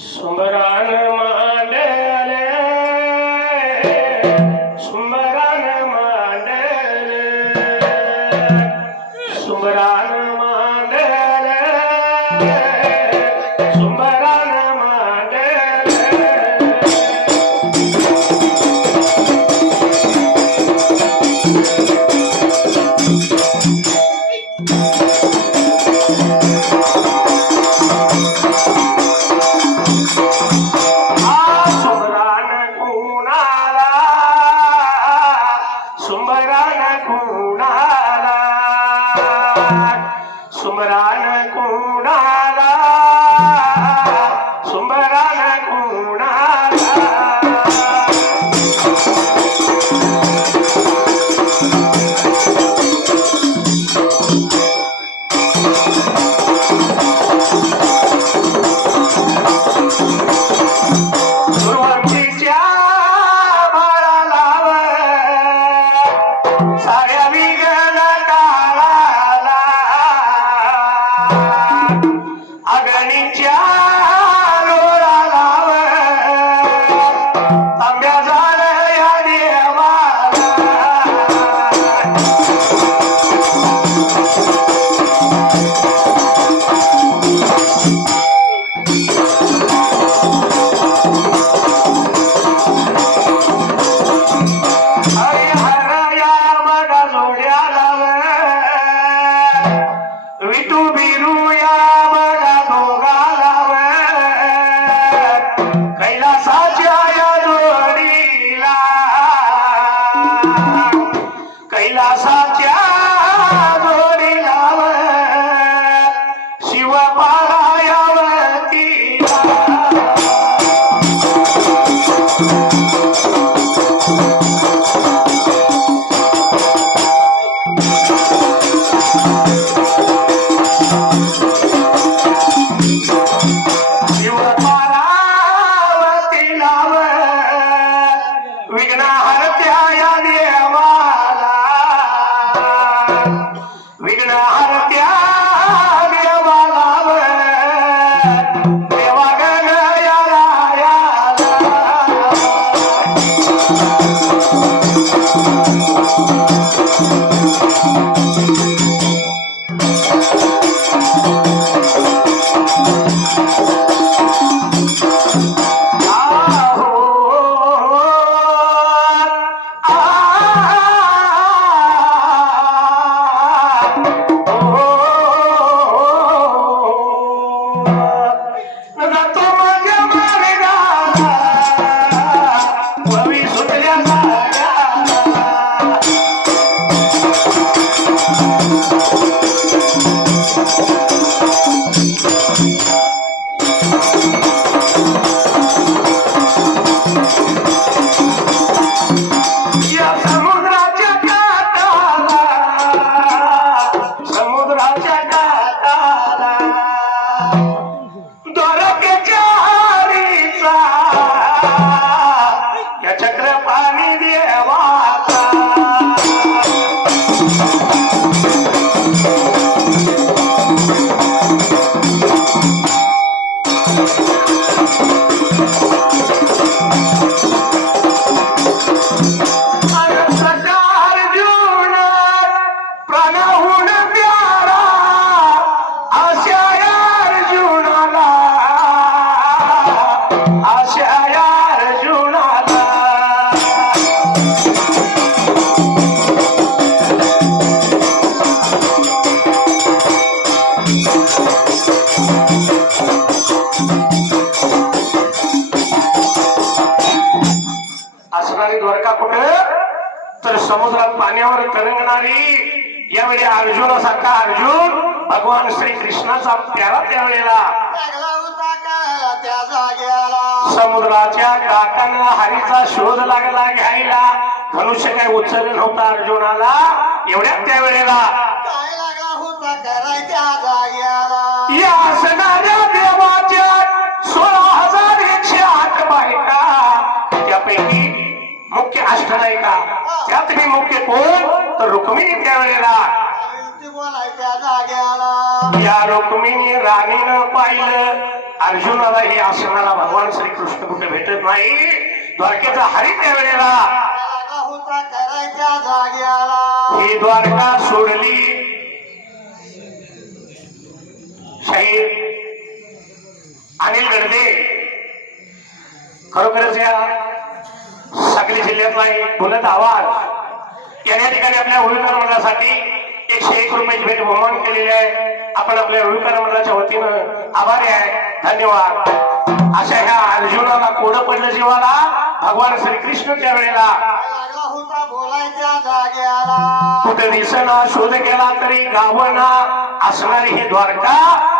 सुमरान मांडले सुमरान मांडले सुमरान मांडले सुमरान मांडले सुमरान कुणाला सुमरान कुणाला सुरुवातीच्या बाळाला साऱ्या अग्नीच्या लोळाला तांब्या झालं या देवाला हरिहर या बघा जोड्याला विटू बिरू या कैलासाच्या या जोडीला कैलासाच्या जोडीला शिवपारायावतीला विघ्नहर्त्या या देवाला विघ्नहर्त्या देवाला देवागण या रायाला असणारी द्वारका कुठे तर समुद्रात पाण्यावर तरंगणारी यावेळी अर्जुनासारखा अर्जुन भगवान श्री कृष्णाचा प्यारा त्यावेळेला लागला होता करायला त्या जाग्याला. समुद्राच्या काठानं हरीचा शोध लागला घ्यायला. धनुष्य काय उचललं नव्हता अर्जुनाला. एवढ्या त्यावेळेला काय लागला होता कराय त्या जाग्याला. या असणाऱ्या देवाच्या 16,108 बायका त्यापैकी मुख्य अष्टनायिका त्यात मी मुख्य कोण तर रुक्मिणी त्यावेळेला युक्ती बोलाय त्या जाग्याला. या रुक्मिणी राणीनं पाहिलं अर्जुनाला हे असणारा भगवान श्रीकृष्ण कुठे भेटत नाही. द्वारकेचा हरी त्यावेळेला काय लागला होता कराय त्या जाग्याला. ही द्वारका सोडली. शाहीर अनिल गडदे खरोखरच या सांगली जिल्ह्यातला एक बुलंद आवाज या ठिकाणी आपल्या होळीकर मंडळासाठी 101 रुपयाची भेट बहुमान केलेली आहे. आपण आपल्या होळीकर मंडळाच्या वतीनं आभारी आहे. धन्यवाद. अशा ह्या अर्जुनाला कोडं पडलं जीवाला भगवान श्रीकृष्ण त्यावेळेला काय लागला होता बोलाय त्या जाग्याला. कुठे दिसना शोध केला तरी गावना असणारी हे द्वारका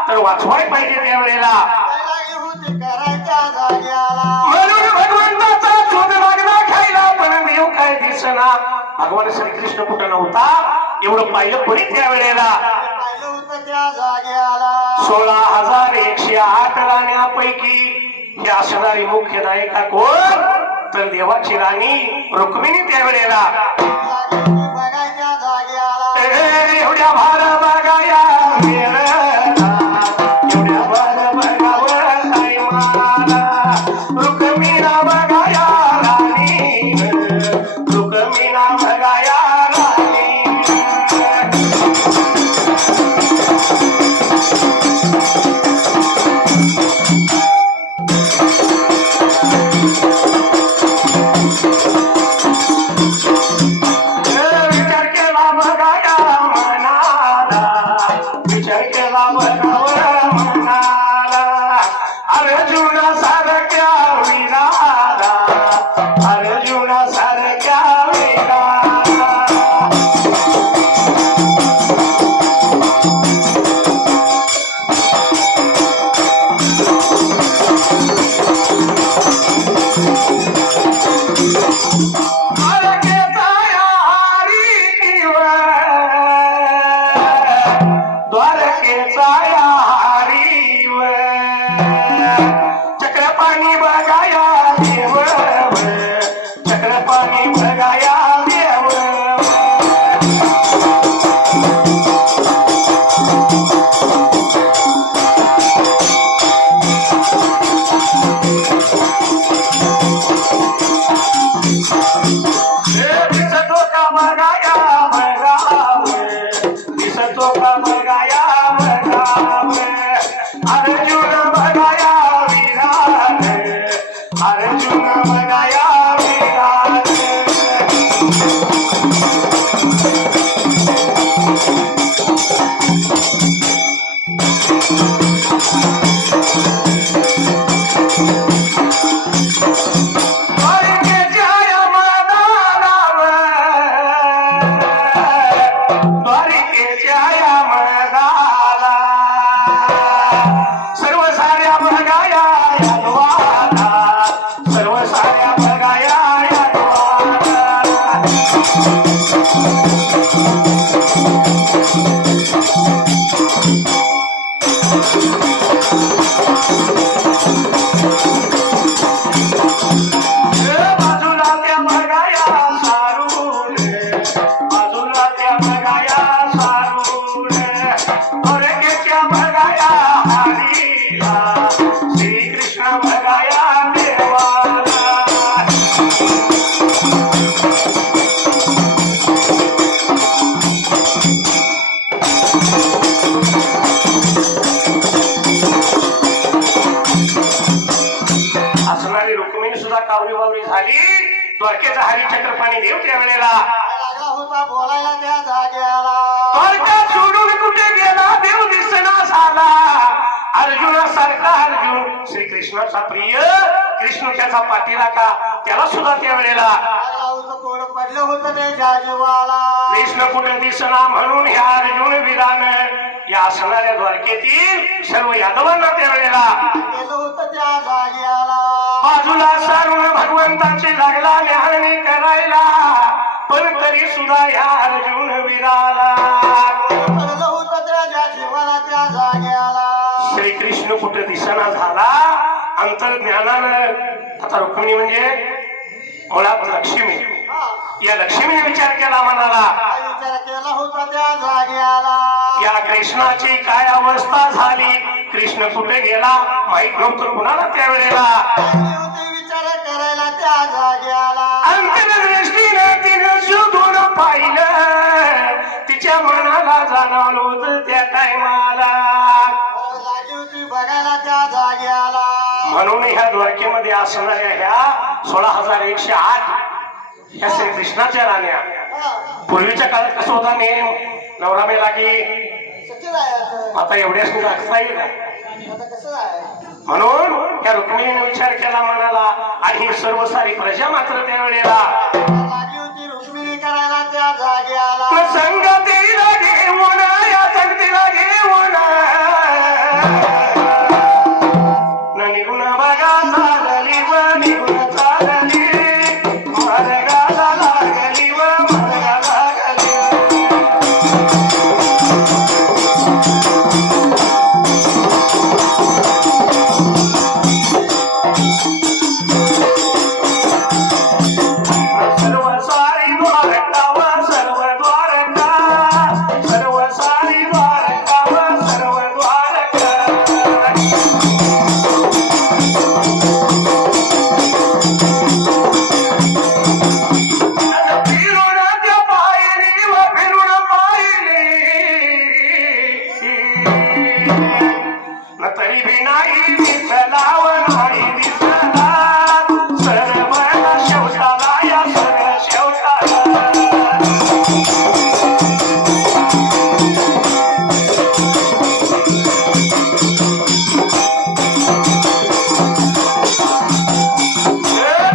तर वाचवाय पाहिजे त्यावेळेला. काय लागली होती कराय त्या जाग्याला. म्हणून भगवंताचा शोध लागला खायला पण देव काय दिसना. भगवान श्रीकृष्ण कुठं नव्हता एवढं पाहिलं कोणी त्यावेळेला. पाहिलं होतं त्या जाग्याला. 16,108 राण्यांपैकी ही असणारी मुख्य नायिका कोण तर देवाची राणी रुक्मिणी त्यावेळेला. लागली होती बघाय त्या जाग्याला. एवढ्या भार बघाया एवढ्या भार बघावं साई मला. रुक्मिणा बघाया राणी रुक्मिणा बघाया राणी. विचार केला बघाया मनाला. विचार केला बघावं मनाला. अर्जुना सारख्या वीराला अर्जुना सारख्या वीराला. द्वारकेचा हरीव चक्रपाणी बघाया देव चक्रपाणी बघाया देव. दिसतो का बघाया बघाव दिसतो का बघाया बघाव. अर्जुन बघाया विराट अर्जुन बघाया विराट. द्वारकेच्या या मैदानावर द्वारकेच्या या मैदानाला सर्व साऱ्या बघाया यादवाला सर्व साऱ्या बघाया यादवाला. बाजूला त्या बघाया सारून बाजूला त्या बघाया सारून. द्वारकेच्या बघाया हरीला श्रीकृष्ण बघाया देवाला. असणारी रुक्मिणी सुद्धा कावरी बावरी झाली. द्वारकेचा हरी चक्रपाणी देव त्यावेळेला काय लागला होता बोलायला त्या जाग्याला. द्वारका सोडून कुठे गेला देव दिसना झाला. अर्जुनासारखा अर्जुन श्रीकृष्णाचा प्रिय कृष्ण त्याचा पाठीला का त्याला सुद्धा त्यावेळेला लागला होतं कोड पडलं होतं ते जाजीवाला. कृष्ण कुठे दिसना म्हणून ह्या अर्जुन वीरानं या असणाऱ्या द्वारकेतील सर्व यादवांना त्यावेळेला केलं होतं त्या जाग्याला. बाजूला सारून भगवंताची लागला न्याहाळणी करायला, पण तरी सुद्धा ह्या अर्जुन वीराला पडलं होतं त्याच्या जीवाला त्या जाग्याला. श्रीकृष्ण कुठे दिसना झाला. अंतर्ज्ञानानं आता रुक्मिणी म्हणजे मुळात लक्ष्मी, हा, या लक्ष्मीने विचार केला मनाला, काय विचार केला होता त्या जाग्याला. या कृष्णाची काय अवस्था झाली, कृष्ण कुठे गेला माहित नव्हतं कुणाला त्यावेळेला. लागली होती विचार करायला त्या जाग्याला. अंतर्दृष्टीनं तिनं शोधून पाहिलं, तिच्या मनाला जाणवलं होतं त्या टायमाला. लागली होती बघायला त्या जाग्याला. म्हणून ह्या द्वारकेमध्ये असणाऱ्या ह्या 16,108 ह्या श्रीकृष्णाच्या राण्या. हा, पूर्वीच्या काळात कसं होता नेम, नवरा मेला की सच्ची जायचं. आता एवढ्याच राखता येईल का? आता कसं आहे? म्हणून त्या रुक्मिणीने विचार केला मनाला, आणि ही सर्व सारी प्रजा मात्र त्यावेळेला लागली होती रुक्मिणी करायला त्या जाग्याला. संगतीला घेऊन या संगतीला घेऊन न निघून बघा चालली व निघून चालली, मार्गाला लागली व मार्गाला लागली. सर्व सारी द्वारका व सर्व द्वारका, सर्व सारी द्वारका व सर्व द्वारका. फिरून त्या पायरी व फिरून पाहिली, न तरी भी नाही दिसला व नाही दिसला, सर्व शेवटाला या सर्व शेवटाला.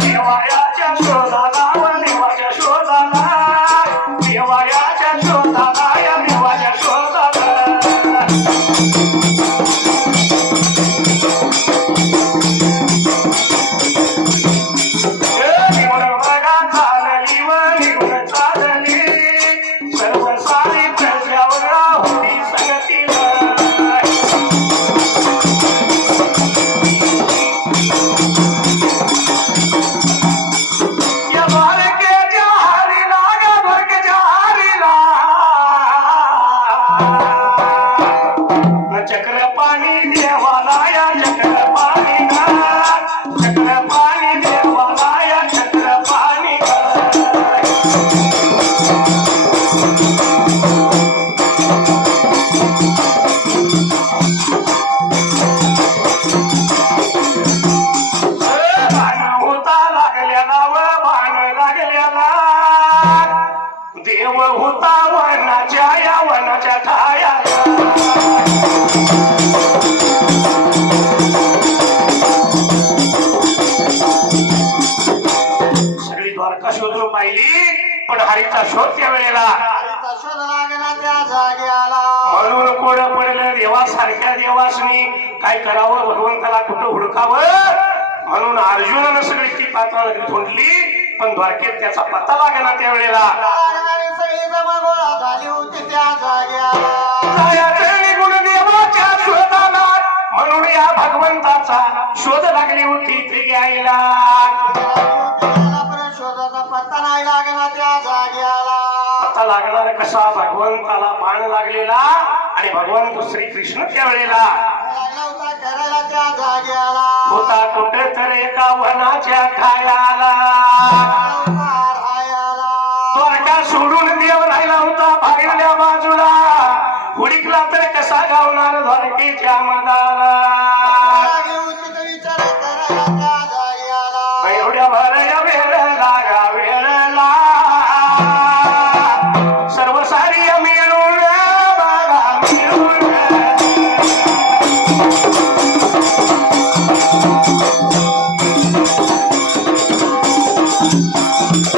देवायाच्या शोधाला व देवाच्या शोधाला, देवायाच्या शोधाला या देवाच्या शोधाला. निघून बघा चालली व निघून चालली, सर्व सारी प्रजावर होती संगतीला. या द्वारकेच्या हरीला ग द्वारकेच्या हरीला, न चक्र पाणी देवाला या चक्र पाणी गा, चक्र पाणी देवाला या चक्र पाणी गा. बाण होता लागल्याला व बाण लागल्याला, देव होता वनाच्या या वनाच्या ठायाला. सगळी द्वारका शोधून पाहिली, पण हरीचा शोध त्या वेळेला. हरीचा शोध लागला त्या जाग्याला. म्हणून कोड पडलं देवासारख्या देवासनी, काय करावं भगवंताला कुठं हुडकावं. म्हणून अर्जुनानं सगळी ती पाताळ थोंडली, पण द्वारकेत त्याचा पत्ता लागला त्यावेळेला. लागणारी सगळी जमागोळा झाली होती त्या जाग्याला. जायचं निघून देवाच्या शोधाला, म्हणून या भगवंताचा शोध लागली होती ती घ्यायला. त्याला परत शोधाचा पत्ता नाही लागला त्या जाग्याला. पत्ता लागणार कसा, भगवंताला बाण लागलेला, आणि भगवंत श्रीकृष्ण त्यावेळेला लागला होता करायला त्या जाग्याला. होता कुठे तर एका वनाच्या ठायाला. राहायला. द्वारका सोडून देव राहिला होता बाहेरल्या बाजूला, हुडकला तर कसा गावणार द्वारकेच्या मदाला. लागली होती तर विचार करायला त्या जाग्याला. एवढ्या भरल्या वेळ लागा वेळला, सर्व सारी मिळून बघा मिळून.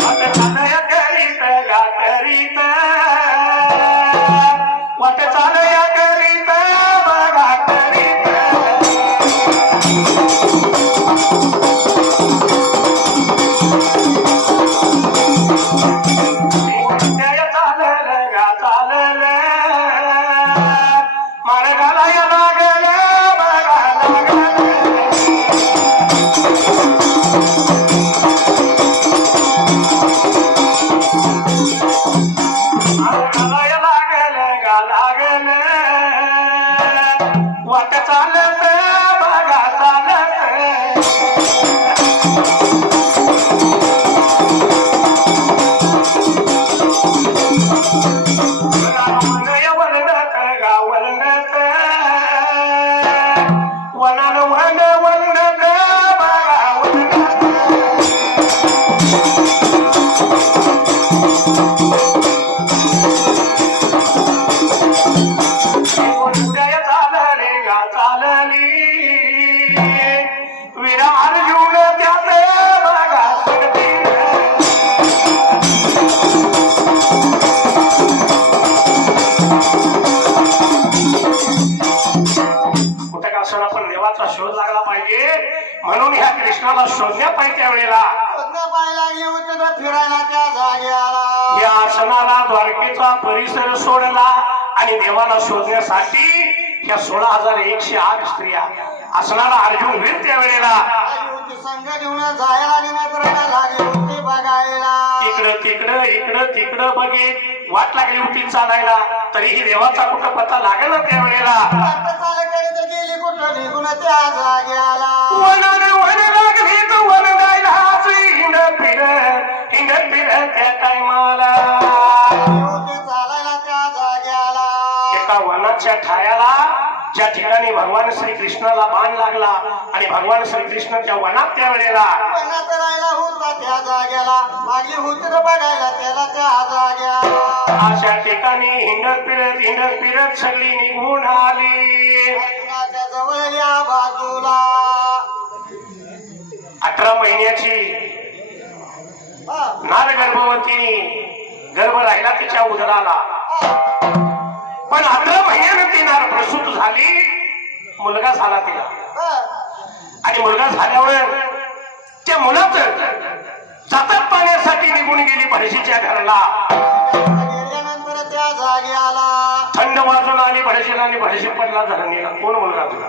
आता करीत गा करीत चालत चालत बघा चालत वलनत गावलनत वनान वन वलनत बघा वलनत उदय चालले गा चालली वीरा अर्जुन त्यात बघा सुरतीन कुठे का असं पण देवाचा शोध लागला पाहिजे म्हणून ह्या कृष्णाला शोधण्या पाहिजे त्यावेळेला पद्म पाय लागली होती तर फिरायला त्या जागी आला या आसनाला द्वारकेचा परिसर सोडला आणि देवाला शोधण्यासाठी या 16,108 स्त्रिया आसनाला अर्जुन वीर त्यावेळेला आली होती संघ घेऊन जायला निमंत्रण लागली होती बघायला इकडं तिकडं इकडं तिकडं बघित वाट लागली होती चालायला तरीही देवाचा कुठं पत्ता लागला त्यावेळेला आता चाल करीत गेली कुठं निघून त्या जागी आला वनानं वन लागली तर वन गायला हिंड फिर त्या टायमाला आली होती चालायला त्या जागी आला एका वनाच्या ठायाला ज्या ठिकाणी भगवान श्रीकृष्णाला बाण लागला आणि भगवान श्रीकृष्ण त्या वनात त्यावेळेला वनात राहिला होता त्या जाग्याला लागली होती तर बघायला त्याला त्या जाग्याला अशा ठिकाणी हिंडत फिरत सगळी निघून आली अर्जुनाच्या जवळ या बाजूला 18 महिन्याची हा, नार गर्भवतीने गर्भ राहिला तिच्या उदराला हा. पण 18 महिन्यानं ती नार प्रसूत झाली मुलगा झाला तिला आणि मुलगा झाल्यावर त्या मुलाचं जातात पाण्यासाठी निघून गेली भडशीच्या घराला गेल्यानंतर त्या जागी आला थंड वाजून आली भडशीला आणि भडशी पडला धरणीला कोण मुलगा तुला